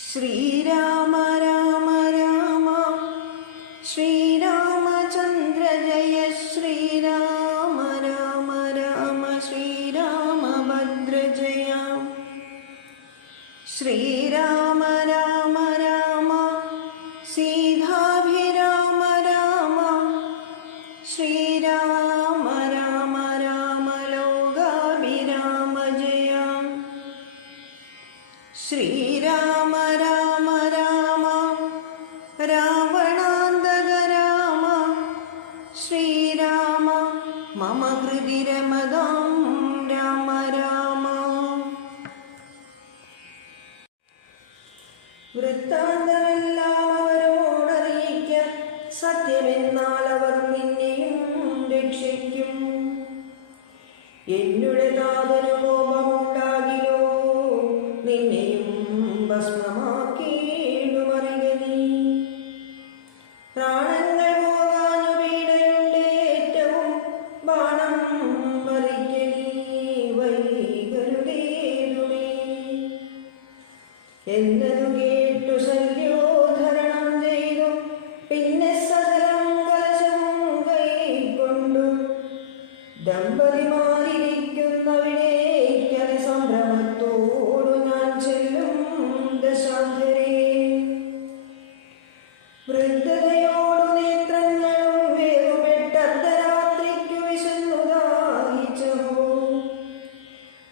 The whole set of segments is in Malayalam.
ശ്രീരാമ രാമ രാമ ശ്രീരാമചന്ദ്ര ജയ ശ്രീരാമ രാമ രാമ ശ്രീരാമഭദ്ര ജയ ശ്രീരാമ രാമ രാമ സീതാഭിരാമ രാമ ശ്രീരാമ രാമ രാമ ലോകാഭിരാമ ജയ ശ്രീരാമ രാമ രാമ രാവണാന്തക രാമ ശ്രീരാമ മമ ഹൃദി രമതാം രാമ രാമ. വൃത്താന്തമെല്ലാം അവരോടറിയിക്ക, സത്യമെന്നാൽ അവർ നിന്നെയും രക്ഷിക്കും. എന്നുടെ നാഥനു കോപമുണ്ടാകിലോ, നിന്നെയും ഭസ്മമാക്കിയിടുമറിക നീ. പ്രാണങ്ങൾ പോകാനു പീഡയുണ്ടേറ്റവും, ബാണം പറിക്ക നീ വൈകരുടേതുമേ. എന്നതു കേട്ടു ശല്യോധരണം ചെയ്തു, പിന്നെ സകലം കലശവും കൈക്കൊണ്ടു ദമ്പതിമാരിയ്ക്കുന്നവിടേക്കതി സംഭ്രമത്തോടു ഞാൻ ചെല്ലും ദശാന്തരേ. വൃദ്ധതയോടു നേത്രങ്ങളും വേറുപെട്ട അർദ്ധരാത്രിക്കു വിശന്നു ദാഹിച്ചഹോ.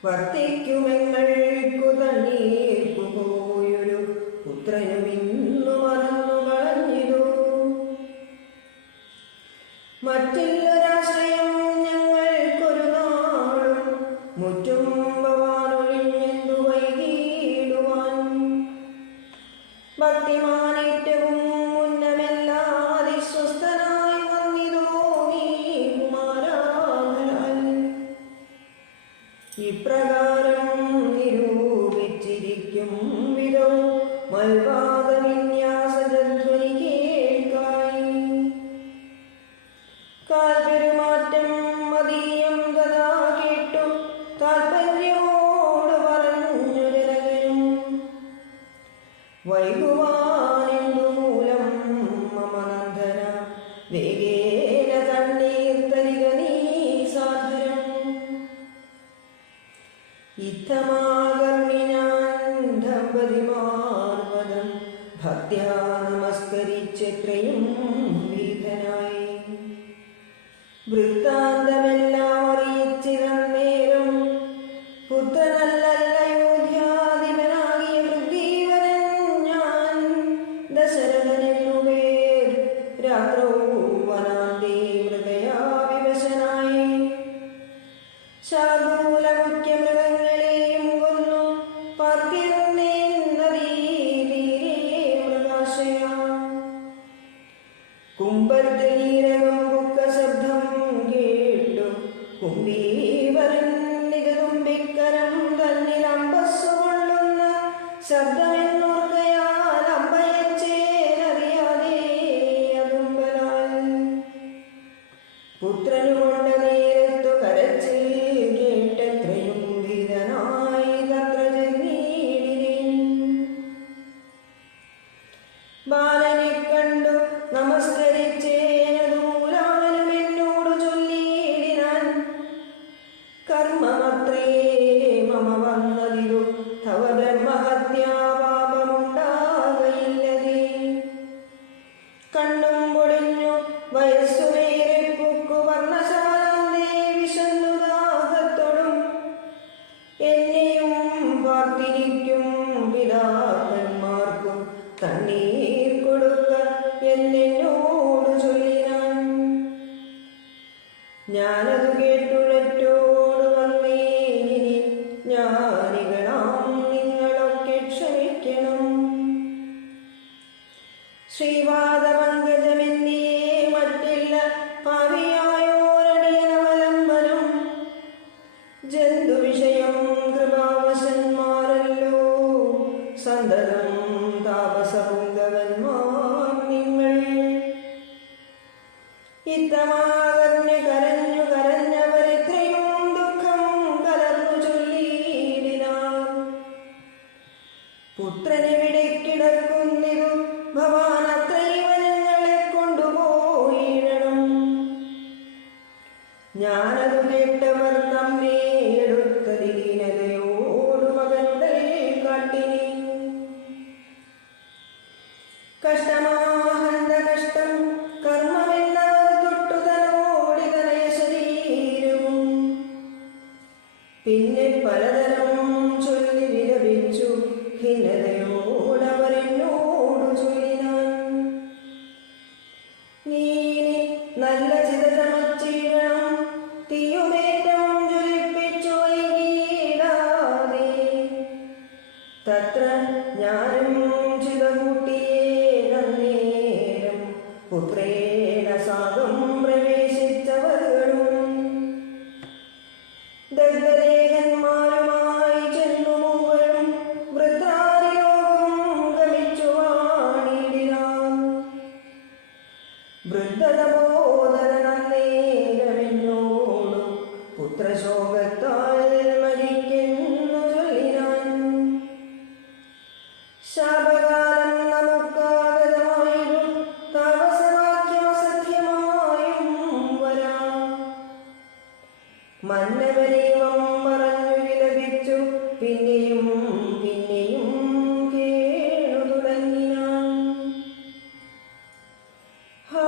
വർത്തിക്കുമെങ്ങൾക്കു തണ്ണീർക്കു പോയൊരു പുത്രനുമിന്നു മറന്നു കളഞ്ഞിതോ. മറ്റുള്ളൊരാശ്രയം ഞങ്ങൾക്കൊരു നാളും മുറ്റും ഭവാനൊഴിഞ്ഞെന്തു വൈകിടുവാൻ. ഭക്തിമാനേറ്റവും മുന്നമെല്ലാതെ സ്വസ്ഥനായി വന്നിതോ നീ കുമാരാധരാൽ. ഇപ്രകാരം നിരൂപിച്ചിരിക്കും വിധോ മൽവാദ വിന്യാസധ്വനി കേൾക്കായി. കാൽപെരുമാറ്റം മദീയം കഥാ കേട്ടു താൽപര്യോട് പറഞ്ഞു ജനകനും. വൈകുവാനെന്തു മൂലം മമ നന്ദന, വേഗേന തണ്ണീർ തരിക നീ സാദരം. ഇത്തമാകർണി ഞാൻ ദമ്പതിമാർവദം ഭക്ത്യാ നമസ്കരിച്ചെത്രയും വീതനായി. വൃത്താന്തമെല്ലാം അറിയിച്ചിരന്നേരം പുത്രനല്ലയോധ്യാധിപനാകിയ പൃഥ്വീവരൻ ഞാൻ ദശരഥനെന്നു പേർ. രാത്രോ വനാന്തേ മൃഗയാ വിവശനായി ശാർദൂല മുഖ്യ മൃഗങ്ങളെയും കൊന്നു പാർത്തിരുന്നേൻ നദീതീരേ മൃഗാശയാ. കുംഭദ്രീരകം ശബ്ദം കേട്ടു കുംഭീവരൻ നികതുമ്പിക്കരം തന്നിൽ അമ്പസ്സു കൊള്ളുന്ന ശബ്ദമെന്നോർക്കയാൽ അമ്പയച്ചേനറിയാതെ അതുമ്പലാൽ. പുത്രനു കൊണ്ട നേരത്തു കരച്ചിൽ കേട്ടെത്രയും ഭീതനായി തത്ര ചെന്നീടിനേൻ. ബാലനെ കണ്ടു നമസ്കരിച്ചേനതുമൂലാനും എന്നോടു ചൊല്ലിയിടിനാൻ. കർമ്മമത്രേ മമ വന്നതിരു തവ ബ്രഹ്മഹത്യാപാപമുണ്ടാകയില്ലതേ. കണ്ണും പൊടിഞ്ഞു വയസ്സുമേറെ പൂക്കു വർണ്ണശാലാന്തേ വിശന്നു ദാഹത്തോടും എന്നെയും പാർത്തിരിക്കും പിതാക്കന്മാർക്കും തണ്ണീർ കൊടുക്ക എന്നോടു ചൊല്ലിനാൻ. ഞാനതു കേട്ടുഴറ്റോട് വന്നേനി, ജ്ഞാനികളാം നിങ്ങളൊക്കെ ക്ഷമിക്കണം. ശ്രീവാദപങ്കജമെന്നേ മറ്റില്ല ഭാവിയായോരടിയനവലംബനം. ജന്തുവിഷയം കൃപാവശന്മാരല്ലോ സന്തതം താപസപുങ്കവന്മാർ നിങ്ങൾ. ഇത്തമാകർണ്യ കരഞ്ഞു കരഞ്ഞവരെത്രയും ദുഃഖം കലർന്നു ചൊല്ലിയിടിനാർ. പുത്രനെവിടെ ഭവാനത്രൈവ ഞങ്ങളെ കൊണ്ടുപോയിടണം. ഞാനതു കേട്ടവർ നമ്മെ എടുത്ത ദീനതയോടു മകനുടെ കാട്ടിനി. കഷ്ടമാഹന്ത കഷ്ടം കർമ്മമെന്നവർ തൊട്ടുതലോടി തനയ ശരീരവും. പിന്നെ പലതരം ചൊല്ലി വിലപിച്ചു ഖിന്നതയോടവരെന്നോടു ചൊല്ലിനാൻ. നീ നല്ല ചിത ചമച്ചിടണം, തീയുമേറ്റം ജ്വലിപ്പിച്ചു വൈകിടാതെ. തത്ര ഞാനും ചിത കൂട്ടിയേ നന്നേരം പുത്രേണ സാഗം പ്രവേശിച്ചവരും. ദഗ്ധദേഹന്മാരുമായി ചെന്നു മൂവരും വൃദ്ധാരിലോകം ഗമിച്ചു വാണിടിനാൻ. വൃദ്ധതബോധനന്നേരമെന്നോടു പുത്രശോകത്താൽ മരിക്കുന്നു ചൊല്ലിനാൻ. ശാപകാലം നമുക്കാഗതമായിടും താപസവാക്യമസത്യമായും വരാം. മന്നവനേവം പറഞ്ഞു വിലപിച്ചു പിന്നെയും പിന്നെയും കേണു തുടങ്ങിനാൻ. ഹാ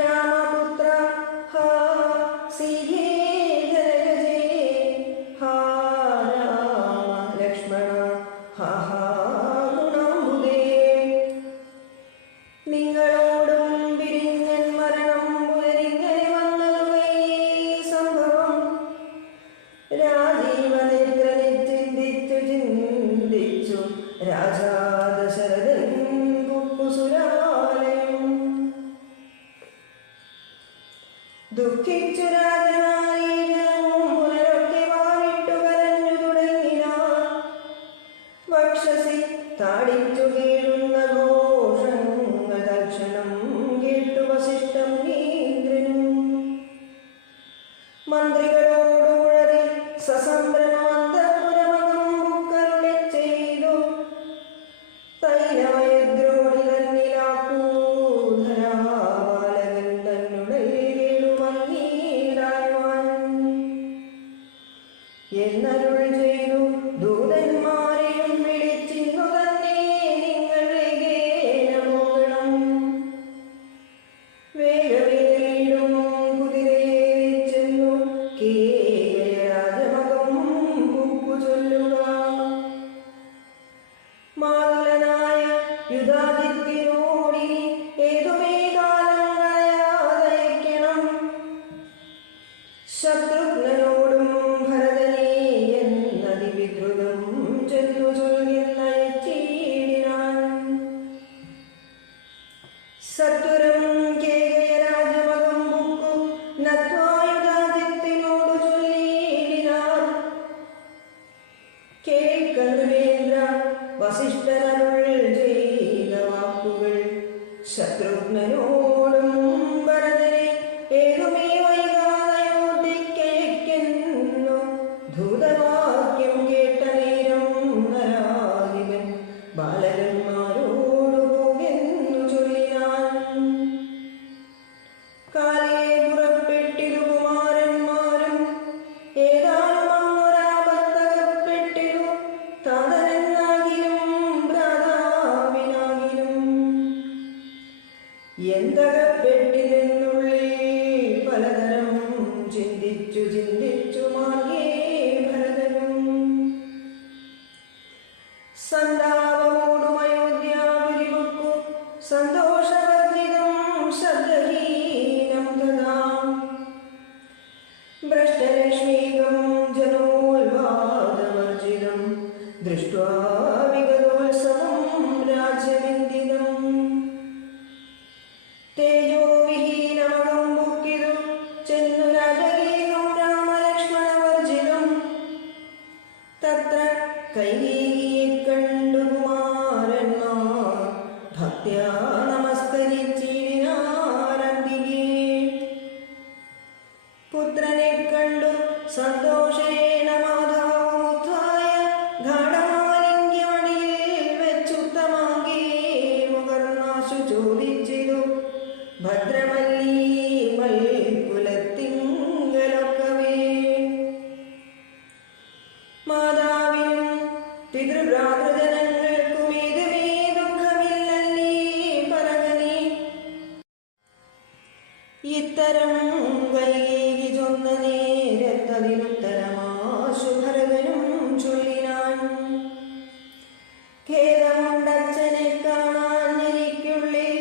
രാമപുത്ര, ഹാ സീതേ ജനകജേ, ഹാ രാമ ലക്ഷ്മണ, ഹാ ഹാ ഗുണാംബുദേ. നിങ്ങളോടും പിരിഞ്ഞൻ മരണം പുനരിങ്ങനെ വന്നതുവൈ സംഭവം. രാജീവനേത്രനെ ചിന്തിച്ചു ചിന്തിച്ചു രാജാ ദശരഥൻ കുക്കുസുരാലയം. ദുഃഖിച്ചു രാജനാരീജനവും പുനരൊക്കെ വാവിട്ടു കരഞ്ഞു തുടങ്ങിനാൻ. വക്ഷസി താടിച്ചു കേഴുന്ന ഘോഷങ്ങൾ തൽക്ഷണം കേട്ടു വസിഷ്ഠം നീന്ദ്രനും. മന്ത്രികളോടു മുഴറി സസംഭ്രമന്തപുരമകം ബുക്കരുളി ചെയ്തു. തൈലമയദ്രോണി തന്നിലാക്കൂധരാബാലകൻ തന്നുടൽ കേളുവന്നീടാൻ എന്നരുൾ ചെയ്തു. ദൂതന്മാരെയും വിളിച്ചിന്നു തന്നെ നിങ്ങൾ വേഗേന പോകണം. വേഗമേറിയിടും കുതിരയേറി ചെന്നു കേകയ രാജമകം ബുക്കു ചൊല്ലുക. മാതുലനായ യുധാദിത്യനോടി ഏതുമേ കാലം കളയാതയക്കണം. ശത്രുഘ്നനോടും ഭരതനെ എന്നതിവിദ്രുതം ചെന്നു ചൊല്ലിനയച്ചീടിനാൻ. സത്വരം കേകയ രാജമകം ബുക്കു നത്വായുധാദിത്യനോടു ചൊല്ലിനാൻ. കേൾക്ക നൃപേന്ദ്ര വസിഷ്ഠനരുൾ ചെയ്ത വാക്കുകൾ. ശത്രുഘ്നനോടും ഭരതനെ ഏതുമേ വൈകാതയോധ്യയ്ക്കയക്കുന്നു. ധൂതവാക്യം കേട്ട നേരം നരാധിപൻ ബാലകന്മാരോടു പോകെന്നു ചൊല്ലിനാൻ. കാലേ പുറപ്പെട്ടിരു കുമാരന്മാരും ഏതാനും അങ്ങൊരാപത്തകപ്പെട്ടിരു. താതനെന്നാകിലും ഭ്രാതാവിനാകിലും എന്തകപ്പെട്ടിരുന്നുള്ളിൽ പലതരം ചിന്തിച്ചു ചിന്തിച്ചു മാർഗേ ഭരതനും. സന്താപമോടും അയോധ്യാപുരി ബുക്കു സന്തോഷവർജിതം ശബ്ദഹീനം തഥാ. ഭ്രഷ്ടലക്ഷ്മീകം ജനോൽവാദവർജിതം ദൃഷ്ട്വാ വിഗതോത്സവം രാജ്യവിന്ദിതം. തേജോവിഹീനമകം ബുക്കിതു ചെന്നു രാജഗീഹം രാമലക്ഷ്മണവർജിതം. തത്ര കൈകേയിയെ കണ്ടു കുമാരന്മാർ ഭക്ത്യാ നമസ്കരിച്ചിടിനാരന്തികേ. പുത്രനെ കണ്ടു സന്തോഷേണ മാതാവുമുദ്ധായ ഗാഢമാലിംഗ്യമണിയിൽ വെച്ചുത്തമാകേ മുഖ മാതാവിനും പിതൃഭ്രാതൃജനങ്ങൾക്കും ഏതുമേ ദുഃഖമില്ലല്ലേ പറകനീ. ഇത്തരം കൈകേകി ചൊന്ന നേരത്തതിനുത്തരമാശു ഭരതനും ചൊല്ലിനാൻ. ഖേദമുണ്ടച്ഛനെ കാണാൻ എനിക്കുള്ളിൽ,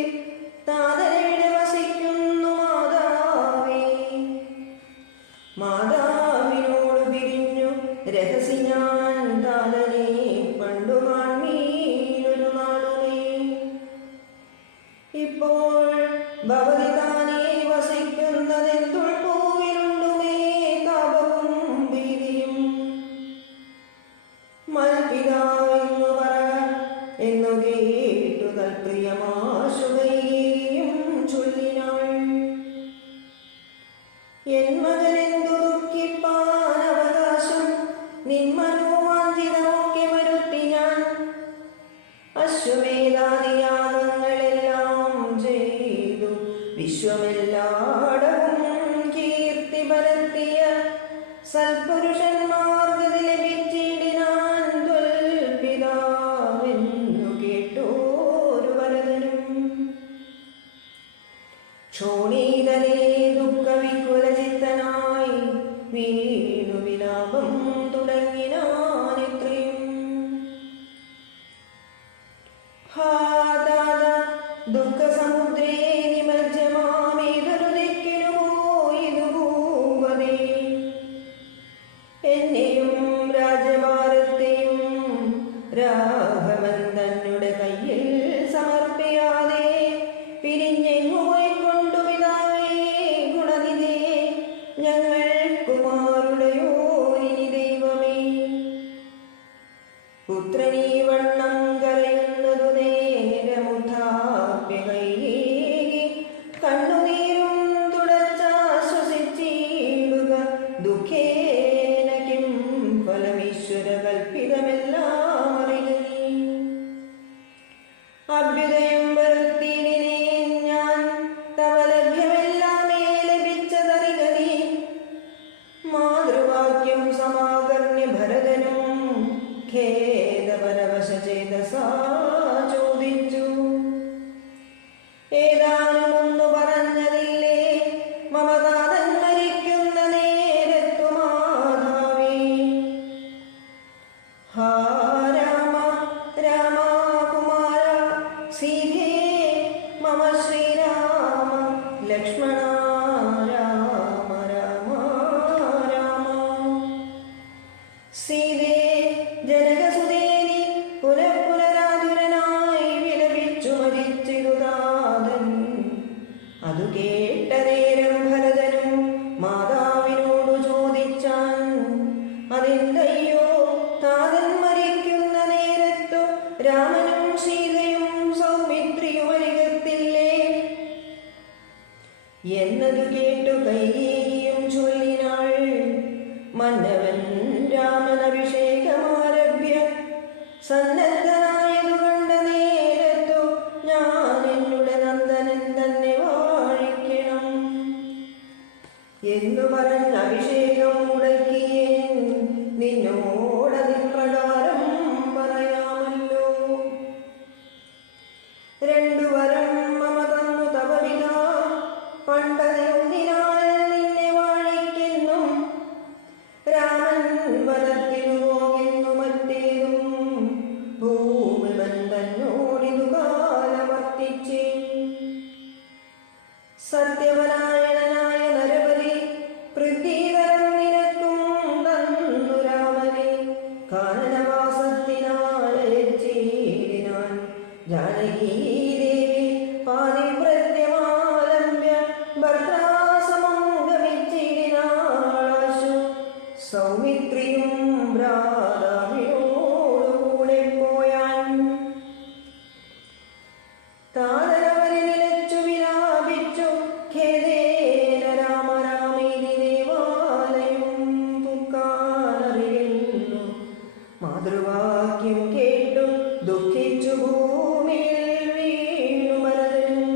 താതനെവിടെ വസിക്കുന്നു മാതാവേ. മാതാവിനോട് പിരിഞ്ഞു രഹസി ഞാൻ താതനെ പണ്ടു കാൺമീനൊരു നാളുമേ. ഇപ്പോൾ ഭവതി താനേ വസിക്കുന്നതെന്തുൾപ്പൂവിലുണ്ടുമേ താപവും ഭീതിയും. മൽപിതാവെന്നു പറ എന്നു കേട്ടു തൽപ്രിയമാശു കൈകേയിയും ചൊല്ലിനാൾ. എൻ മകനെന്തു ദുഃഖിപ്പാൻ അവകാശം, നിൻ മനോവാഞ്ചിതമൊക്കെ വരുത്തി ഞാൻ. അശ്വമേധാദിയാഗങ്ങളെല്ലാം ചെയ്തു വിശ്വമെല്ലാടവും കീർത്തി പരത്തിയ സൽപുരുഷന്മാർഗതി ലഭിച്ചിടിനാൻ ത്വൽപിതാവെന്നു കേട്ടോരു വരദനും. ക്ഷോണീതരേ ദുഃഖവികുലചിത്തനായി വീണു വിലാപം തുടങ്ങിനാനിത്രയും. ഹാ ദാദ ദുഃഖസമുദ്രേ നിമജ്ജമാമേതൊരു ദിക്കിനു പോയിതു ഭൂപതേ. എന്നെയും രാജഭാരത്തെയും രാഘവൻ തന്നുടെ കയ്യിൽ സമർപ്പിയാതെ പിരിഞ്ഞെങ്ങു പോയിക്കൊണ്ടു പിതാവേ ഗുണനിധേ. ഞങ്ങൾ കുമാരുടെയോ ഇനി ദൈവമേ. പുത്രനീ വണ്ണം കരയുന്നതു നേരമുദ്ധാപ്യ കൈകേകി കണ്ണുനീരും തുടച്ചാശ്വസിച്ചിടുക. ദുഃഖേന കിം ഫലമീശ്വര കൽപ്പിതമെല്ലാം അറിയ നീ. അഭ്യുദയം വരുത്തിയിടിനേൻ ഞാൻ, തവ ലഭ്യമെല്ലാമേ ലഭിച്ചതറിക നീ. മാതൃവാക്യം സമാകർണ്യ ഭരതനും ഖേദപരവശചേതസാ ചോദിച്ചു. ഏതാനുമൊന്നു പറഞ്ഞതില്ലേ മമതാതൻ മരിക്കുന്ന നേരത്തു മാതാവേ. ഹാ രാമ രാമ കുമാര സീതേ മമ ശ്രീരാമ ലക്ഷ്മണ രാമ രാമ രാമ. സീതേ ജനകസുതേനി പുനഃപുനരാതുരനായി വിലപിച്ചു മരിച്ചിരുതാതൻ. അതു കേട്ട നേരം ഭരതനും മാതാവിനോടു ചോദിച്ചാൻ. അതെന്തയ്യോ താതൻ മരിക്കുന്ന നേരത്തു രാമനും സീതയും സൗമിത്രിയും അരികത്തില്ലേ എന്നതു കേട്ടു കൈകേയിയും ചൊല്ലിനാൾ. മന്നവൻ രാമനഭിഷേകമാരഭ്യ സന്നദ്ധനായതു കണ്ട നേരത്തു ഞാൻ എന്നുടെ നന്ദനൻ തന്നെ വാഴിക്കണം എന്നു പറഞ്ഞ അഭിഷേകം മുടക്കിയേൻ. നിന്നോടതിൻ പ്രകാരം പറയാമല്ലോ. രണ്ടു വരം മമ തന്നു തപവിധ, പണ്ടതിലൊന്നിനാൽ നിന്നെ വാഴിക്കുന്നു. രാമൻ വനത്തിനു പോകുന്നു മറ്റേതും ഭൂമിവൻ തന്നോടിതു കാലമർത്തിച്ചേ. സത്യപരായണനായ നരപതി പൃഥ്വീതരം നിനക്കും തന്നു രാമനെ. കാനനവാസത്തിനായച്ചേരിനാൻ ജാനകീദേവി പാതിവ്രത്യമാലംബ്യ ഭർത്താസമം ഗമിച്ചിടിനാളാശു. സൗമിത്രിയും ഭ്രാതാവിനോടുകൂടെ പോയാൻ. താതനവനെ നിലച്ചു വിലാപിച്ചു ഖേദേന രാമ രാമേതി ദേവാലയം പുക്കാനറിയുന്നു. മാതൃവാക്യം കേട്ടു ദുഃഖിച്ചു ഭൂമിയിൽ വീണു ഭരതനും.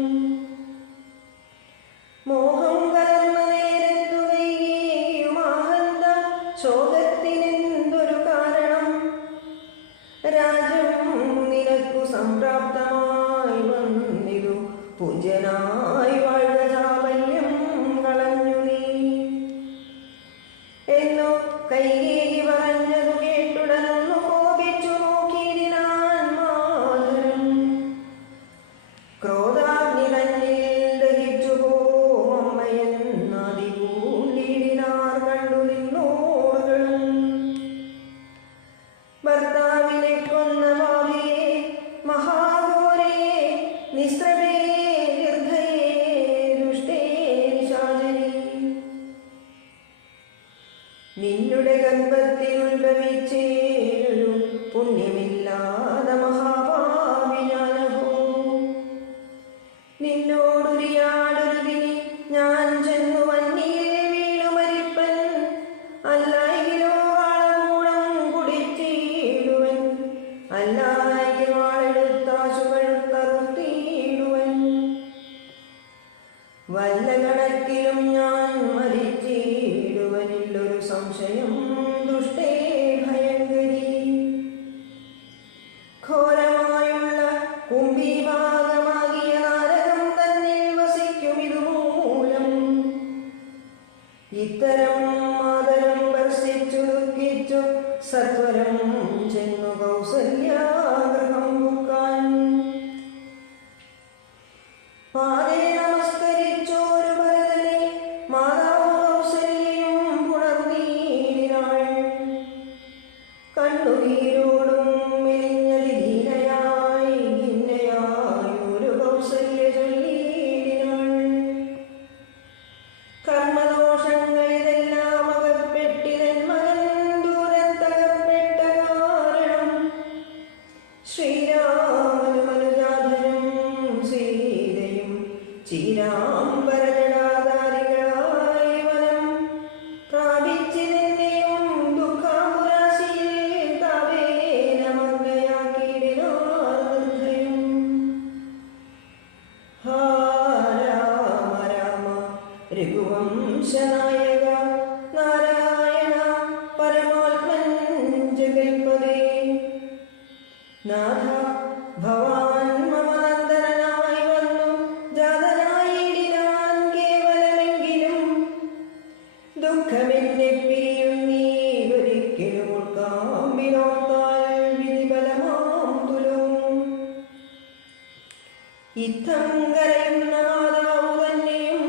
മോഹം കലർന്ന നേരത്തു കൈകേയിയുമാഹന്ത ശോകത്തിനെന്തൊരു പുണ്യമില്ലാത മഹാഭാവി ഞാനഹോ. നിന്നോടുരിയാടൊരുതിനി ഞാൻ ചെന്നു വന്നിയിൽ വീണു മരിപ്പൻ. അല്ലായിലോ ആളകൂടം കുടിച്ചിടുവൻ. അല്ലായി വാളെടുത്താശുകൾ തറുത്തിടുവൻ. വല്ല കണക്കിലും ഞാൻ മരിച്ചിടുവനില്ലൊരു സംശയം ദുഷ്ടേ ഭയങ്കരി. ഘോരമായുള്ള കുംഭീഭാഗമാകിയ നാരകം തന്നിൽ വസിക്കും ഇതുമൂലം. ഇത്തരം മാതരം വർഷിച്ചു ദുഃഖിച്ചു സത്വരം ചെന്നു കൗസല്യാഗൃഹം മുക്കാൻ. പാദേ നമസ്കരിച്ചോരു ഭരതനെ മാതാവ് കൗസല്യയും പുണർന്നീടിനാൾ. കണ്ണുനീരോടും മെലിഞ്ഞതിധീനയായി ഭിന്നയായൊരു കൗസല്യ ചൊല്ലിയിടിനാൾ. കർമ്മദോഷങ്ങളിതെല്ലാം അകപ്പെട്ടിതൻ മകൻ ദൂരത്തകപ്പെട്ട കാരണം. ശ്രീരാമനും അനുജാതനും സീതയും ചീരാംബരജടാധാരികളായി വനം പ്രാപിച്ചിതെന്നെയും ദുഃഖാമുരാശിയിൽ താവേന മഗ്നയാക്കിയിടിനാർ നിർദ്ധയും. ഹാ രാമ രാമ രഘുവംശനായക നാരായണ പരമാത്മൻ ജഗൽപദേ. നാഥ ഭവാൻ മമ നന്ദനായി വന്നു ജാതനായിടിനാൻ കേവലമെങ്കിലും. ദുഃഖമെന്നെ പിരിയുന്നീതൊരിക്കലും ഉൾക്കാമ്പിനോർത്താൽ വിധിബലമാം തുലവും. ഇത്തം കരയുന്ന മാതാവു തന്നെയും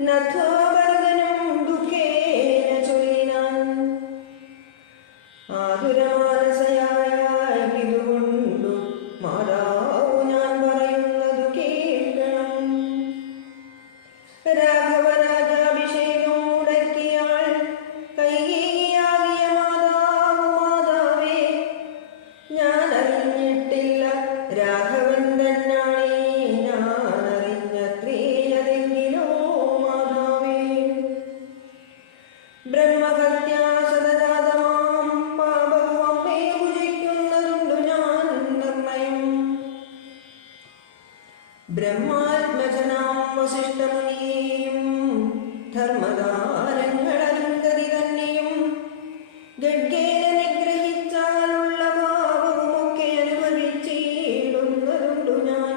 നത്വാഭരതനും ദുഃഖേന ചൊല്ലിനാൻ. ആതുരമാനസയായതുകൊണ്ടു മാതാവു ഞാൻ പറയുന്നതു കേൾക്കണം. രാഘവരാജാഭിഷേകം മുടക്കിയാൾ കൈകേയിയാകിയ മാതാവു മാതാവേ. ഞാൻ അറിഞ്ഞിട്ടില്ല രാഘവൻ തന്നാണേ ഞാൻ അറിഞ്ഞത്രേ അതെങ്കിലോ മാതാവേ. ബ്രഹ്മഹത്യാ സദജാതമാം പാപവും അമ്മേ ഭുജിക്കുന്നതുണ്ടു ഞാൻ നിർണയം. ബ്രഹ്മാത്മജനാം വസിഷ്ഠമുനിയെയും ധർമ്മദാനങ്ങളരുന്ധതി തന്നെയും ഗഡ്ഗേന നിഗ്രഹിച്ചാലുള്ള ഭാവവുമൊക്കെ അനുഭവിച്ചിടുന്നതുണ്ടു ഞാൻ.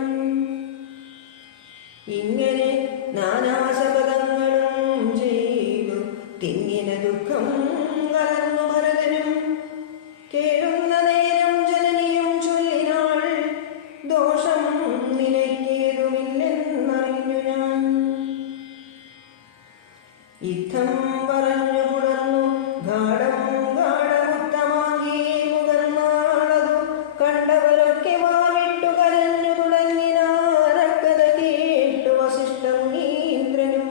ഇങ്ങനെ നാനാശപഥങ്ങളും ചെയ്തു തിങ്ങിന ദുഃഖം കലർന്നു ഭരതനും. കേഴുന്ന നേരം ജനനിയും ചൊല്ലിനാൾ ദോഷം നിനക്കേതുമില്ലെന്നറിഞ്ഞു ഞാൻ. ഇത്തം പറഞ്ഞു പുണർന്നു ഗാഠമുത്തമാകിയേ മുകർന്നാളതു കണ്ടവരൊക്കെ വാവിട്ടു കരഞ്ഞു തുടങ്ങിനാരക്കഥ കേട്ടു വസിഷ്ഠമുനീന്ദ്രനും.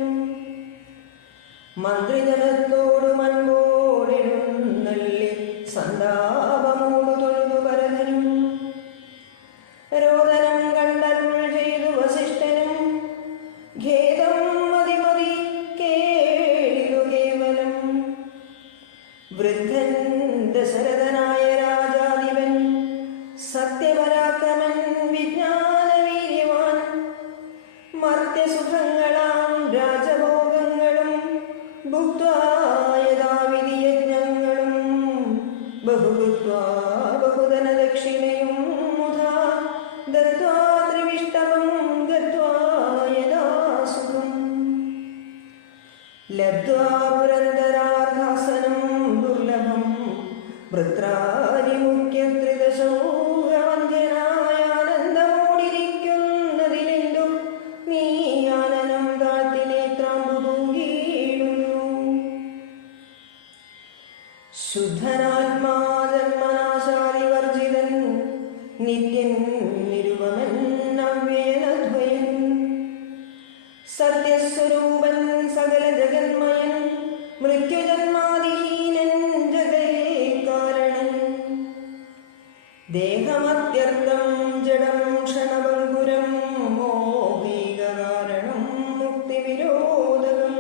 മന്ത്രിജനത്തോടു മൻപോടെഴുന്നള്ളി സന്താപമൂടു തൊഴുതു ഭരതനും. രോദനം കണ്ടരുൾ ചെയ്തു വസിഷ്ഠനും. ഖേദം മതിമതി കേളിതു കേവലം. വൃദ്ധൻ ദശരഥനായ രാജാധിപൻ സത്യപരാക്രമൻ വിജ്ഞാനവീര്യവാൻ. മർത്യസുഖങ്ങളാം രാജഭോഗങ്ങളും ഭുക്ത്വാ യഥാവിധിയജ്ഞങ്ങളും ബഹുഭുക്ത്വാ ബഹുധനദക്ഷിണയും മുധാ ദത്വാ ത്രിവിഷ്ടവം ഗത്വാ യഥാസുഖം. ലബ്ധ്വാ പുരന്ദരാർഹാസനം ദുർലഭം വൃത്രാരിമുഖ്യത്രിദശൗഹവന്ധ്യനായ ആനന്ദമോടിരിക്കുന്നതിനെന്തു നീ ആനനം താഴ്ത്തി നേത്രാമ്പു തൂങ്ങിയിടുന്നു. ശുദ്ധനാത്മാ ജന്മനാശാദിവർജിതൻ നിത്യൻ നിരുപമൻ അവ്യയനദ്വയൻ. സത്യസ്വരൂപൻ സകല ജഗന്മയൻ മൃത്യുജന്മാദിഹീനൻ ജഗേ കാരണൻ. ദേഹമത്യർത്ഥം ജഡം ക്ഷണഭംഗുരം മോഹീകാരണം മുക്തിവിരോധകം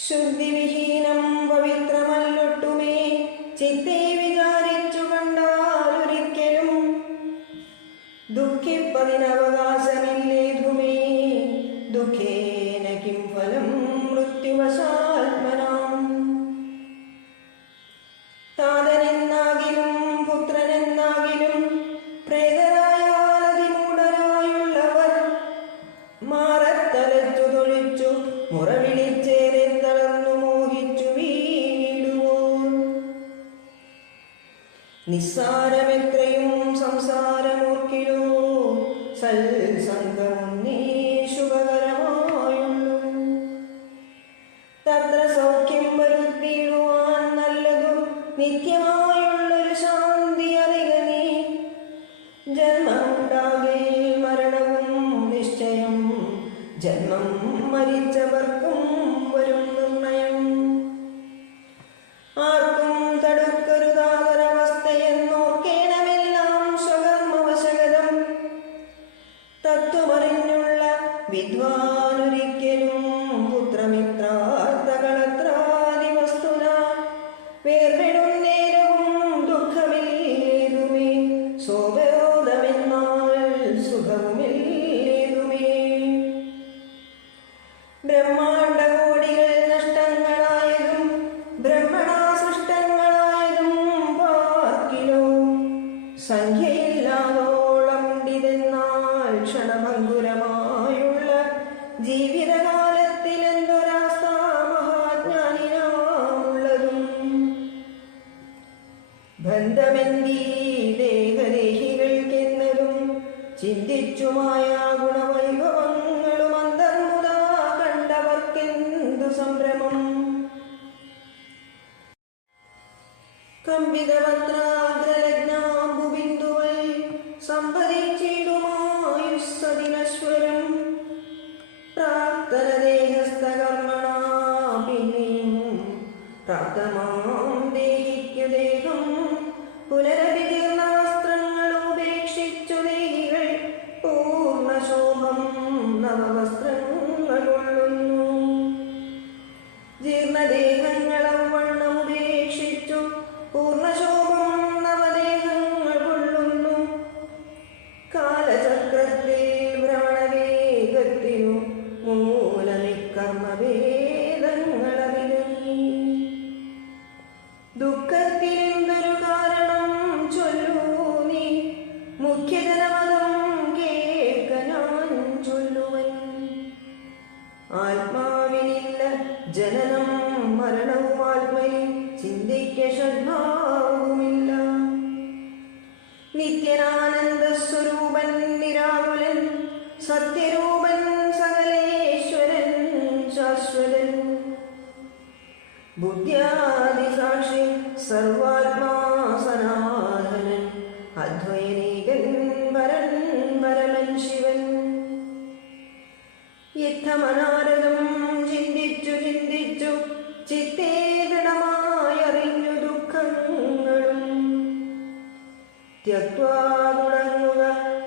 ശുദ്ധിവിഹീനം പവിത്രമല്ലൊട്ടുമേ ചിത്തേ വിചാരിച്ചു കണ്ടാലൊരിക്കലും ദുഃഖിപ്പതിനവകാശമില്ലേതുമേ ദുഃഖേന കിം ഫലം മൃത്യുവശാത്മനാം താതനെന്നാകിലും പുത്രനെന്നാകിലും പ്രേതരായാലതിമൂഢരായുള്ളവർ മാറത്തലച്ചു തൊഴിച്ചു മുറവിളിച്ചേരെ തളർന്നു മോഹിച്ചു വീണിടുവോർ നിസ്സാരമെത്രയും സംസാരമോർക്കിലോ സൽസംഗമൊന്നേ ശുഭകരമായുള്ളൂ തത്ര സൗഖ്യം വരുത്തിയിടുവാൻ നല്ലതു നിത്യമായുള്ളൊരു ശാന്തി അറിക നീ ജന്മമുണ്ടാകയിൽ മരണവും നിശ്ചയം ജന്മം മരിച്ചവർക്കും വരും നിർണയം ആർക്കും തടുക്കരുതാതൊരവസ്ഥയെന്നോർക്കേണമെല്ലാം സ്വകർമ്മവശകതം തത്വമറിഞ്ഞുള്ള വിദ്വാനൊരിക്കലും പുത്രമിത്രാർത്ഥകളത്രാദിവസ്തുന വേർപെടുന്നേരവും ദുഃഖമില്ലേതുമേ സ്വബോധമെന്നാൽ സുഖവുമില്ലേതുമേ ബ്രഹ്മാണ്ഡകോടികൾ നഷ്ടങ്ങളായതും ബ്രഹ്മണാസൃഷ്ടങ്ങളായതും പാർക്കിലോ സംഖ്യയില്ലാതോളമുണ്ടിതെന്നാൽ ക്ഷണഭംഗുരമായുള്ള ജീവിതകാലത്തിലെന്തൊരാസ്ഥ മഹാജ്ഞാനിനാമുള്ളതും ബന്ധമെന്തീ ദേഹദേഹികൾക്കെന്നതും ചിന്തിച്ചുമായ ഗുണവൈഭവങ്ങളും അന്തർമുതാ കണ്ടവർക്കെന്തു സംഭ്രമം കമ്പിതവത്രാഗ്രലഗ്നാംബുബിന്ദുവൈ സംഭരിച്ചിടുമായുസ്സതിനശ്വരം പ്രാപ്തനദേഹസ്ഥകർമ്മണാ പിന്നെയും പ്രാപ്തമാം ദേഹിക്കു ദേഹം പുനരഭിജീർണവസ്ത്രങ്ങൾ ഉപേക്ഷിച്ചു ദേഹികൾ പൂർണ്ണശോഭം നവവസ്ത്രങ്ങൾ കൊള്ളുന്നു ജീർണദേഹങ്ങളവണ്ണം ഉപേക്ഷിച്ചു പൂർണ്ണശോഭം നവദേഹങ്ങൾ കൊള്ളുന്നു കാലചക്രത്തിൽ ഭ്രമണവേഗത്തിനു മൂലനിക്കർമ്മവേദങ്ങളറിഞ്ഞീ ദുഃഖത്തിനെന്തൊരു കാരണം ചൊല്ലൂ നീ മുഖ്യജനമതം കേൾക്ക ഞാൻ ചൊല്ലുവൻ ആത്മാവിനില്ല ജനനം മരണവും ആത്മയിൽ ചിന്തിക്ക ഷഡ്ഭാവവുമില്ല നിത്യനാനന്ദസ്വരൂപൻ നിരാകുലൻ സത്യരൂപൻ സകലേശ്വരൻ ശാശ്വതൻ ബുദ്ധ്യാദിസാക്ഷി സർവാത്മാ സനാതനൻ അദ്വൈനീകൻ പരൻ പരമൻ ശിവൻ യുദ്ധമനാരദം ചിന്തിച്ചു ചിന്തിച്ചു ചിത്തേ ദൃഢമായറിഞ്ഞു ദുഃഖങ്ങളും ത്യക്വാ തുടങ്ങുക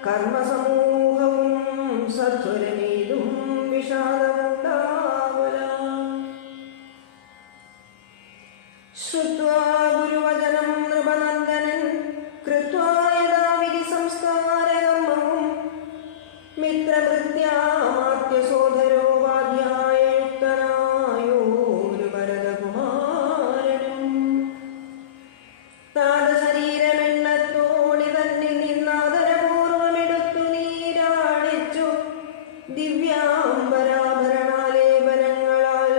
കർമ്മസമൂഹവും സത്വരമേതും വിഷാദമുണ്ടാവല ശ്രുത്വാ ഗുരുവചനം നൃപനന്ദനൻ കൃത്വാ യഥാവിധി സംസ്കാരകർമ്മവും മിത്രഭൃത്യാമാത്യസോദരോപാധ്യായ യുക്തനായോരു ഭരതകുമാരനും താതശരീരമെണ്ണത്തോളി തന്നിൽ നിന്നാദരപൂർവമെടുത്തു നീരാടിച്ചു ദിവ്യാംബരാഭരണാലേപനങ്ങളാൽ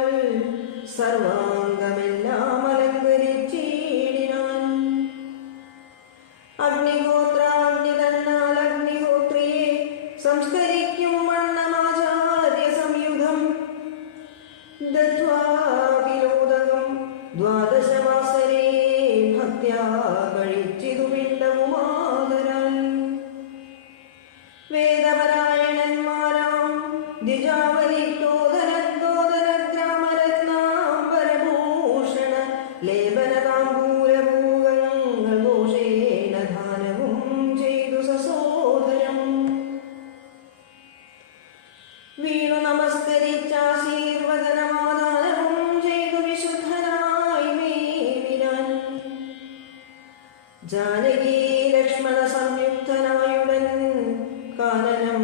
സർവാംഗമെല്ലാം അലങ്കരിച്ചിടിനാൻ അഗ്നിഹോത്രാഗ്നി തന്നാൽ അഗ്നിഹോത്രിയെ സംസ്കരിക്കും വണ്ണമാചാര്യ സംയുധം ദത്വാ വിലോദകം ദ്വാദശവാസരേ ഭക്ത്യാ കഴിച്ചിതു പിണ്ടവുമാതരാൻ വേദപരായണന്മാരാം ദ്വിജാവലിത്തോദനത്തോദനഗ്രാമരത്നാംബരഭൂഷണ ലേപനതാംബൂലഭൂഗങ്ങൾ ജാനകി ലക്ഷ്മണ സംയുക്തനായുടൻ കാനനം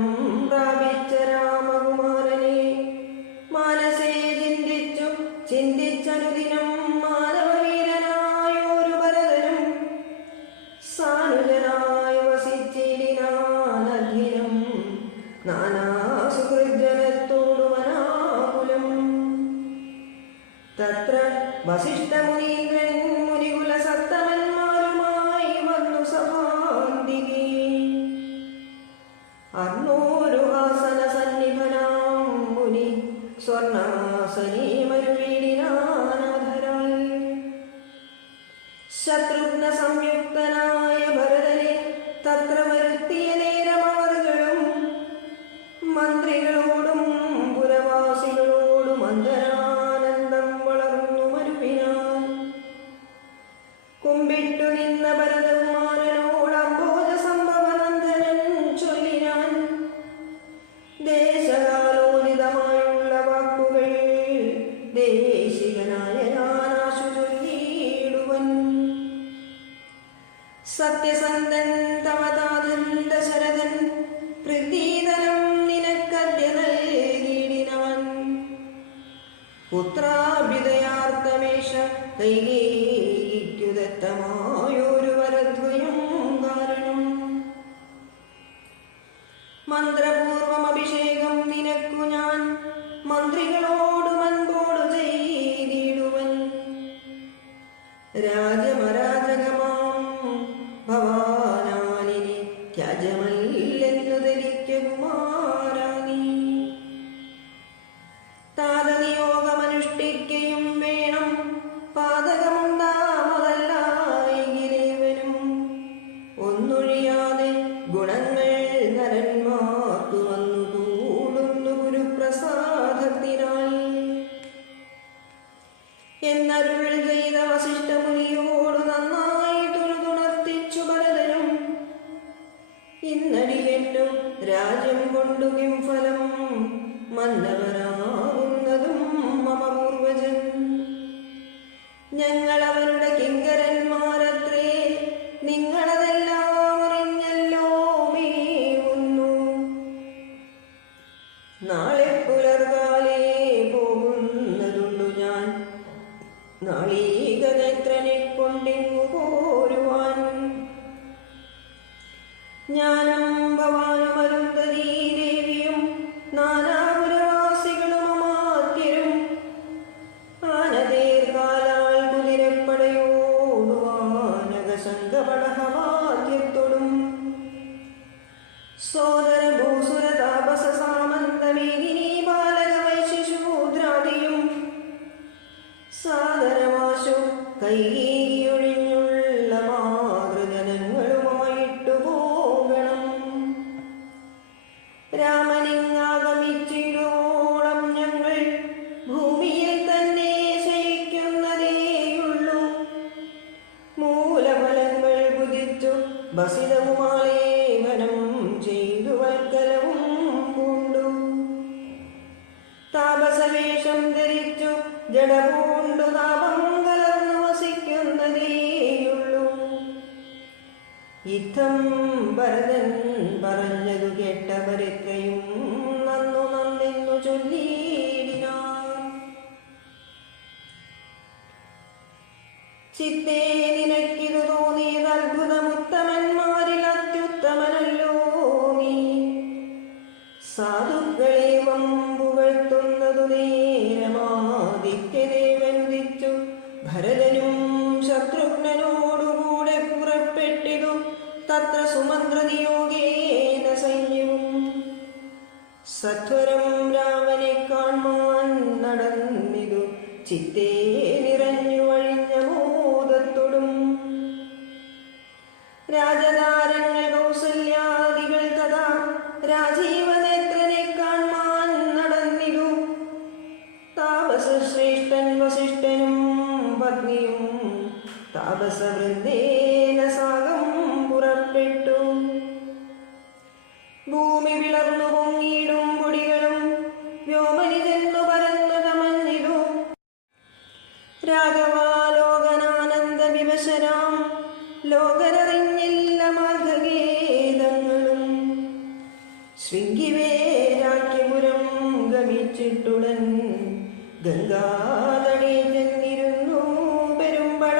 പ്രാപിച്ച രാമകുമാരനെ മാനസേ ചിന്തിച്ചനുദിനം മാനവവീരനായൊരു ഭരതനും സാനുജനായി വസിച്ചിടിനാനധിനം നാനാസുഹൃജനത്തോടു മനാകുലം. തത്ര വസിഷ്ഠമുനീന്ദ്രൻ മുനികുല സത്തമന്മാരുമായി വന്നു സഭാന്തികേ. അർണോരുഹാസന സന്നിഭനാം മുനി സ്വർണാസനേ മരുവീടിനാനാധരാൽ. ശത്രുഘ്ന സംയുക്തനായ ഭരതനെ തത്ര വരുത്തിയ നേരമവർകളും മന്ത്രികളോടും പുരവാസികളോടും അന്തരാനന്ദം വളർന്നു മരുവിനാൻ. കുമ്പിട്ടു നിന്ന ഭരതകുമാരനോട് അംബോജ സംഭവനന്ദനൻ ചൊല്ലിനാൻ. ദേശകാലോചിതമായുള്ള വാക്കുകൾ ദേശികനായ ഞാനാശു ചൊല്ലിയിടുവൻ. സത്യസന്ധൻ തമതാതൻ ദശരഥൻ പൃഥ്വീധനം നിനക്കദ്യ നൽകിയിടിനാൻ. പുത്രാഭ്യുദയാർത്ഥമേഷ കൈകേയിക്കുദത്തമായൊരു വരദ്വയം കാരണം. മന്ത്രപൂർവം അഭിഷേകം നിനക്കു ഞാൻ മന്ത്രികളോടും അൻപോടു ചെയ്തിടുവൻ. രാജമരാജകമാം ഭവാനാനിനി ത്യാജമല്ലെന്നു ധരിക്ക കുമാരാനി. താതനിയോഗമനുഷ്ഠിക്കയും വേണം പാതകമുണ്ടാമതല്ലായെങ്കിലേവനും. ഒന്നൊഴിയാതെ ഗുണങ്ങൾ നരന്മാർക്കു വന്നു കൂടുന്നു ഗുരുപ്രസാദത്തിനായി എന്നരുൾ ചെയ്ത വസിഷ്ഠമുനിയോടു നന്നായി തൊഴുതുണർത്തിച്ചു ഭരതനും. ഇന്നടിയെന്നും രാജ്യം കൊണ്ടു കിം ഫലം മന്നവരാകുന്നതും മമ പൂർവജൻ. ഞങ്ങളവരുടെ കിങ്കരന്മാരത്രേ നിങ്ങളതെല്ലാം അറിഞ്ഞല്ലോ മേവുന്നു. നാളെ പുലർകാലേ പോകുന്നതുണ്ടു ഞാൻ നാളീകനേത്രനെ കൊണ്ടിങ്ങു പോരുവാൻ. ജ്ഞാനം ഭവാനും അരുന്ധതീ ദേവിയും നാനാപുരവാസികളും അമാത്യരും ആനതേർകാലാൽ കുതിരപ്പടയോടുവാനകശങ്കപടഹവാദ്യത്തോടും സോദര ഭൂസുര താപസ സാമന്തമേദിനീ ബാലക വൈശ്യശൂദ്രാദിയും സാദരമാശു കൈയൊഴിഞ്ഞുള്ള മാതൃജനങ്ങളുമായിട്ടു പോകണം. രാമനിങ്ങാഗമിച്ചിടോളം ഞങ്ങൾ ഭൂമിയിൽ തന്നെ ശയിക്കുന്നതേയുള്ളൂ. മൂലഫലങ്ങൾ ബുധിച്ചു ബസിതവുമാലേഖനം ചെയ്തു വൽക്കലവും പൂണ്ടു. താപസവേഷം ധരിച്ചു ജഡപൂണ്ടു താപം കലർന്നു വസിക്കുന്നതേയുള്ളൂ. യുദ്ധം ഭരതൻ പറഞ്ഞതു കേട്ടവരെത്രയും നന്നു നന്നെന്നു ചൊല്ലിയിടിനാർ. ചിത്തേ നിനക്കിതു തോന്നിയത് അത്ഭുതമുത്തമന്മാരിൽ അത്യുത്തമനല്ലോ നീ. സാധുക്കളെ വമ്പുകഴ്ത്തുന്നതു നേരമാദിത്യദേവനുദിച്ചു ഭരതനും ശത്രുഘ്നനോടുകൂടെ പുറപ്പെട്ടിതു. തത്ര സുമന്ത്രനിയോഗേന സൈന്യവും സത്വരം രാമനെ കാൺമാൻ നടന്നിതു. ചിത്തേ നിറഞ്ഞു വഴിഞ്ഞ മോദത്തോടും രാജതാരങ്ങൾ കൗസല്യാദികൾ തഥാ രാജീവനേത്രനെ കാൺമാൻ നടന്നിതു. താപസശ്രേഷ്ഠൻ വസിഷ്ഠനും പത്നിയും താപസവൃന്ദേന സാഗം പുറപ്പെട്ടു. ഭൂമി വിളർന്നു പൊങ്ങിയിടും പൊടികളും വ്യോമനി ചെന്നു പരന്നു തമഞ്ഞിതു. രാഘവാലോകനാനന്ദ വിവശരാം ലോകരറിഞ്ഞില്ല മാർഗഗീതങ്ങളും. ശൃംഗിവേരാഖ്യപുരം ഗമിച്ചിട്ടുടൻ ഗംഗാതടേ ചെന്നിരുന്നു പെരുമ്പട.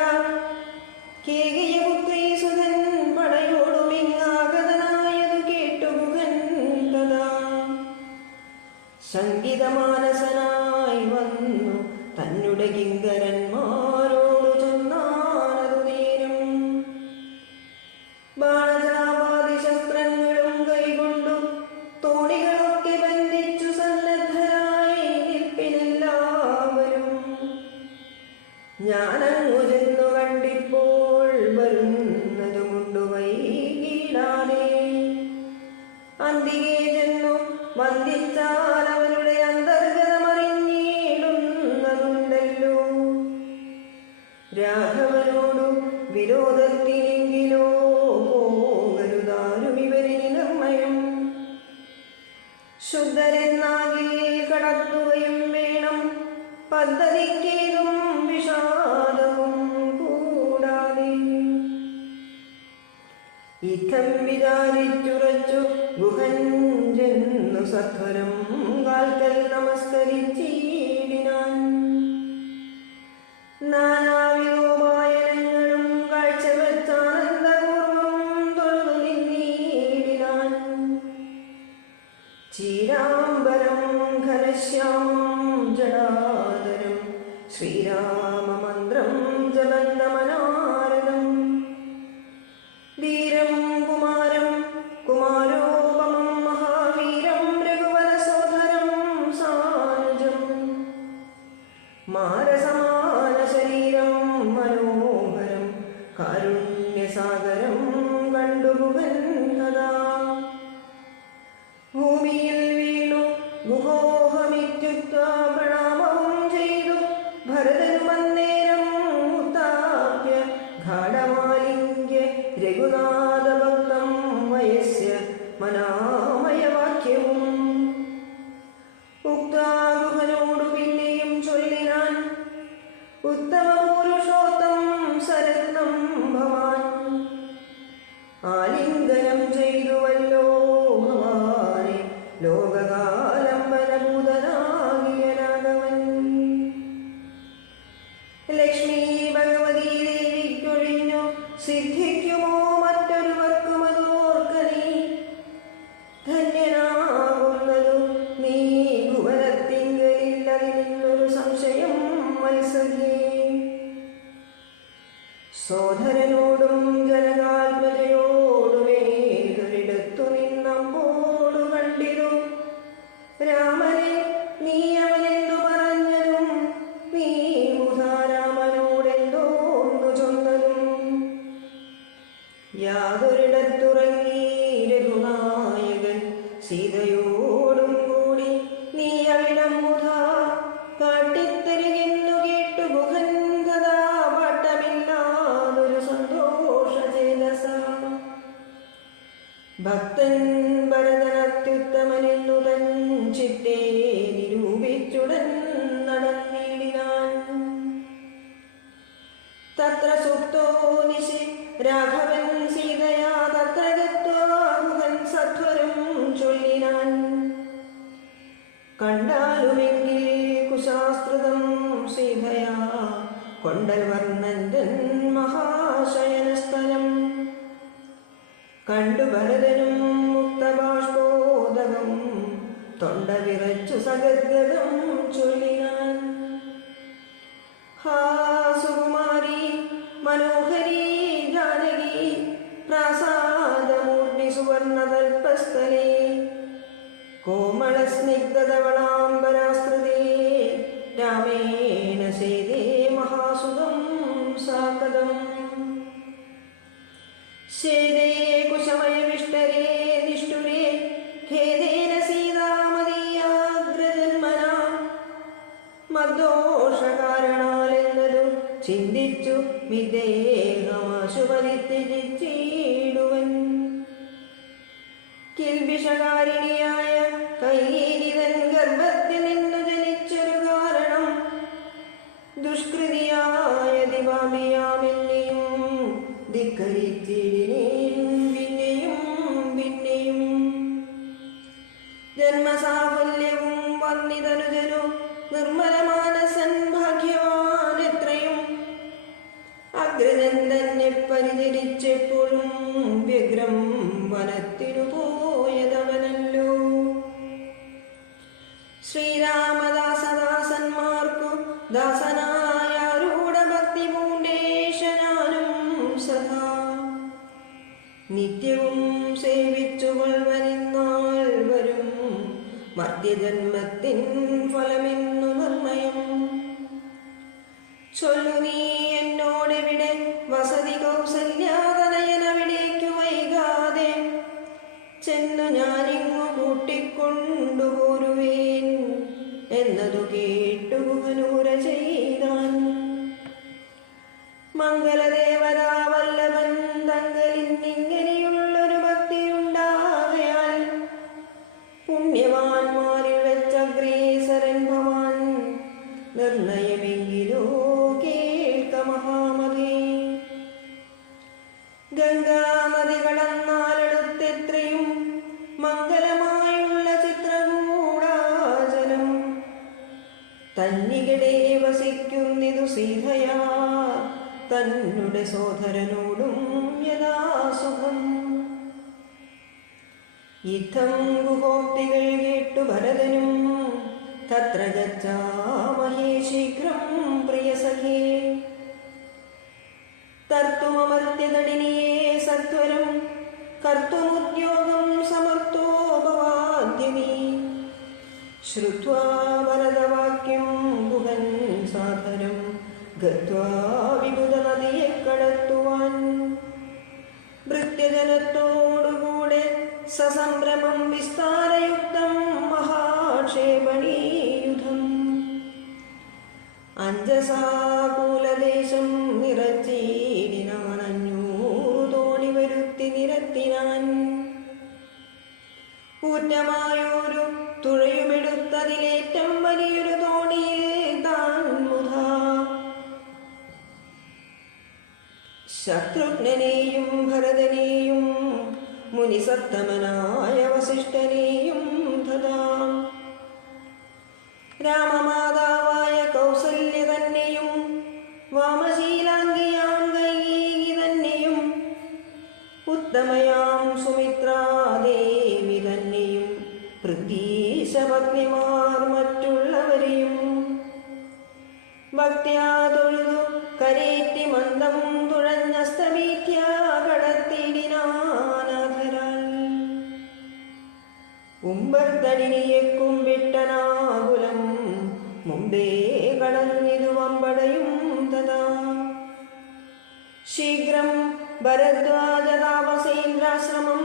കേകിയ പുത്രീസുതൻ പടയോടുമിങ്ങാഗതനായതു കേട്ടു ഗുഹൻ തഥാ. ശങ്കിതമാനസനായി വന്നു തന്നുടെ കിങ്കരന്മാരോടു ചൊന്നാനതു നേരം. ബാണചാപാതി ശസ്ത്രങ്ങളും കൈകൊണ്ടു തോണികളൊക്കെ ബന്ധിച്ചു സന്നദ്ധരായി നിൽപ്പിനെല്ലാവരും. ഞാനങ്ങു ചെന്നു കണ്ടിപ്പോൾ വരുന്നതുമുണ്ടു വൈകിടാതെ. അന്തികെ ചെന്നു വന്ദിച്ചാൽ അവരുടെ അന്തർഗതമറിഞ്ഞിടുന്നതുണ്ടല്ലോ. രാഘവനോടു വിരോധത്തിനെങ്കിലോ പോകരുതാരും ഇവരിനി നിർമ്മയം. ശുദ്ധരെന്നാകിൽ കടത്തുകയും വേണം പദ്ധതിക്കേതും വിഷാദവും കൂടാതെ. ഇത്തം വിചാരിച്ചുറച്ചു ഗുഹൻ ചെന്നു സത്വരം കാൽക്കൽ നമസ്കരിച്ചിടിനാൻ. നാനാവിധോപായനങ്ങളും കാഴ്ചവെച്ചാനന്ദപൂർവം തൊഴുതു നിന്നിടിനാൻ. ചീരാംബരം ഘനശ്യാമം ജടാധരം ശ്രീരാമമന്ത്രം ജപന്തമനാരദം. ധീരം കുമാരം കുമാരോപമം മഹാവീരം രഘുവരസോധരം സാനുജം. മാരസമാന ശരീരം മനോഹരം കാരുണ്യസാഗരം കണ്ടു ഗുഹൻ തഥാ. ഭൂമിയിൽ വീണു ഗുഹോഹമിത്യുക്ത്വാ പ്രണാമവും ചെയ്തു ഭരതനും അന്നേരം ഉത്താപ്യ ഗാഢമാലിംഗ്യ രഘുനാഥഭക്തം വയസ്യ മനാമയവാക്യവും. ഉക്താഗുഹനോടു പിന്നെയും ചൊല്ലിനാൻ ഉത്തമ പുരുഷോത്തം സരത്നം ഭവാൻ. ആലിംഗനം ചെയ്തുവല്ലോ ഭവാനെ ലോകകാലംബനഭൂതനാകിയ രാഘവൻ. ലക്ഷ്മി ഭഗവതീ ദേവിക്കൊഴിഞ്ഞു സിദ്ധിക്കുമോ മറ്റൊരുവർക്കുമതോർക്കനീ. ധന്യനാകുന്നതു നീ ഭുവനത്തിങ്കലില്ലതിനൊരു സംശയം മത്സര്യേ. സോദരനോടും ജനകാത്മജയോടുമേതൊരിടത്തു നിന്നപ്പോടു കണ്ടിരു. രാമനെ നീ അവനെന്തു പറഞ്ഞതും നീ മുധാരാമനോടെന്തോന്നു ചൊന്നതും. യാതൊരിടത്തുറങ്ങി രഘുനായകൻ സീതയോടും കൂടി നീ അവിടം മുധാ കാട്ടിത്തരുകെന്നു കേട്ടു ഗുഹൻ തഥാ. പാട്ടമില്ലാതൊരു സന്തോഷചേതസ. ഭക്തൻ ഭരതനത്യുത്തമനെന്നു തൻ ചിത്തേ നിരൂപിച്ചുടൻ നടന്നിടിനാൻ. തത്ര സുപ്തോ നിശി രാഘവൻ സീതയാ തത്ര ഗത്വാ ഗുഹൻ സത്വരം ചൊല്ലിനാൻ. കണ്ടാലുമെങ്കിൽ കുശാസ്ത്രിതം സീതയാ കൊണ്ടൽ വർണ്ണന്തൻ മഹാശയനസ്ഥലം. കണ്ടു ഭരതനും മുക്തബാഷ്പോദകം തൊണ്ട വിറച്ചു സഗദ്ഗതം ചൊല്ലിനാൻ. ഹാ സുകുമാരി മനോഹരി ജാനകി പ്രാസാദമൂർത്തി സുവർണതൽപസ്ഥലേ. കോമളസ്നിഗ്ധധവളാംബരാസ്കൃതേ രാമേണ സേതേ മഹാസുഖം സാകദം. ശേതേ കുശമയവിഷ്ടരേ നിഷ്ഠുരേ ഖേദേന സീതാമതീയാഗ്രജന്മന. മദ്ദോഷകാരണാലെന്നതു ചിന്തിച്ചു വിദേഹമാശുപരിത്യജിച്ചിടുവൻ. കിൽബിഷകാരിണിയായ കൈകേയിതൻ ഗർഭത്തിൽ നിന്നു ജനിച്ചൊരു കാരണം. ദുഷ്കൃതിയായ ദിവാമിയാമെന്നെയും ധിക്കരിച്ചിടിനേൻ പിന്നെയും പിന്നെയും. ജന്മസാഫല്യവും വർണ്ണിതനുജനു നിർമ്മലമാനസൻ ഭാഗ്യവാൻ എത്രയും. അഗ്രജൻ തന്നെ പരിചരിച്ചെപ്പോഴും വ്യഗ്രം വനത്തിനു പോയതവനല്ലോ. ശ്രീരാമദാസദാസന്മാർക്കു ദാസനായ രൂഢഭക്തി പൂണ്ടേശനാനും സദാ നിത്യവും സേവിച്ചുകൊള്ളുവനിന്നാൾ വരും മർത്യജന്മത്തിൻ ഫലമെന്നു നിർണയം. ചൊല്ലു നീ എന്നോടെവിടെ വസതി കൗസല്യാതനയനവിടേക്കു വൈകാതെ ചെന്നു ഞാനിങ്ങു കൂട്ടിക്കൊണ്ടുപോരുവേൻ എന്നതു കേട്ടു ഗുഹനൂര ചെയ്താൻ. മംഗലദേവതാവല്ലഭൻ തങ്കലിന്നിങ്ങനെയുള്ളൊരു ഭക്തിയുണ്ടാകയാൽ പുണ്യവാന്മാരിൽ വെച്ചഗ്രേസരൻ ഭവാൻ നിർണയമെങ്കിലോ കേൾക്ക മഹാമതേ. ഗംഗാനദി കടന്നാലടുത്തെത്രയും മംഗലമായുള്ള ചിത്രകൂടാചലം തന്നികടെ വസിക്കുന്നിതു സീതയാ തന്നുടെ സോദരനോടും യഥാസുഖം. യുദ്ധം ഗുഹോക്തികൾ കേട്ടു ഭരതനും തത്ര ഗച്ഛാമഹേ ശീഘ്രം പ്രിയസഖേ. തർത്തുമമർത്യതടിനിയേ സത്വരം കർത്തുമുദ്യോഗം സമർത്ഥോ ഭവാദ്യമീ. ശ്രുത്വാ ഭരതവാക്യം ഗുഹൻ സാധനം ഗത്വാ വിബുധ നദിയെ കടത്തുവാൻ. ഭൃത്യജനത്തോടുകൂടെ സസംഭ്രമം വിസ്താരയുക്തം മഹാക്ഷേപണീയുധം. അഞ്ജസാകൂലദേശം നിറച്ചീടിനാൻ 500 തോണി വരുത്തി നിരത്തിനാൻ. ഊറ്റമായൊരു തുഴയുമെടുത്തതിലേറ്റം വലിയൊരു തോണിയിൽ താൻ മുധാ ശത്രുഘ്നനെയും ഭരതനെയും മുനിസത്തമനായ വസിഷ്ഠനെയും തഥാ രാമമാതാവായ കൗസല്യ തന്നെയും വാമശീലാംഗിയാം കൈകേയി തന്നെയും ഉത്തമയാം സുമിത്രാദേവി തന്നെയും പൃഥ്വീശപത്നിമാർ മറ്റുള്ളവരെയും ഭക്ത്യാ തൊഴുതു കരേറ്റി മന്ദം തുഴഞ്ഞസ്തമീത്യാ കടത്തിടിനാനാഥരാൽ. ഉമ്പർത്തടിനിയെ കുമ്പിട്ടനാകുലം മുമ്പേ കടന്നിതു വമ്പടയും തഥാ. ശീഘ്രം ഭരദ്വാജതാപസേന്ദ്രാശ്രമം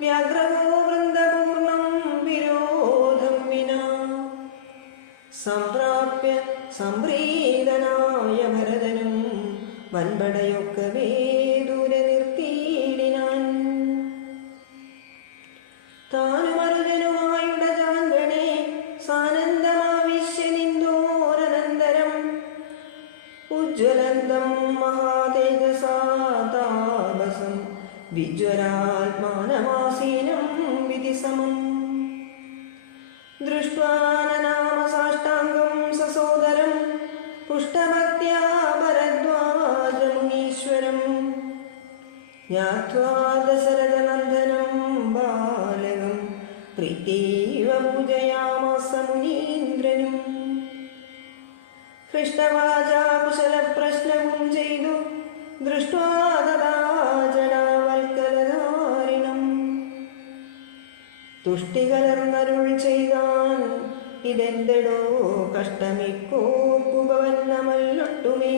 വ്യാഘ്രവോ വൃന്ദപൂർണം വിരോധം വിനാ. സംപ്രാപ്യ സംപ്രീതനായ ഭരതനും വൻപടയൊക്കവേ ദൂരെ നിർത്തിയിടിനാൻ. താനുമരുജനുമായുട ജാങ്കണേ സാനന്ദമാവിശ്യ നിന്തോരനന്തരം ഉജ്ജ്വലന്തം മഹാതേജസാ താപസം വിജ്വരാത്മാനമാസീനം വിധിസമം. ദൃഷ്ട്വാ നനാമ സാഷ്ടാംഗം സസോദരം പുഷ്ടഭക്ത്യാ ഭരദ്വാജമുനീശ്വരം. ജ്ഞാത്വാ ദശരഥനന്ദനം ബാലകം പ്രീതീവ പൂജയാമാസ മുനീന്ദ്രനും. ഹൃഷ്ടവാചാ കുശലപ്രശ്നവും ചെയ്തു ദൃഷ്ട്വാ തഥാ ജടാവൽക്കലധാരിണം. തുഷ്ടി കലർന്നരുൾ ചെയ്താൻ ഇതെന്തെടോ കഷ്ടമിക്കോപ്പുഭവന്നമല്ലൊട്ടുമേ.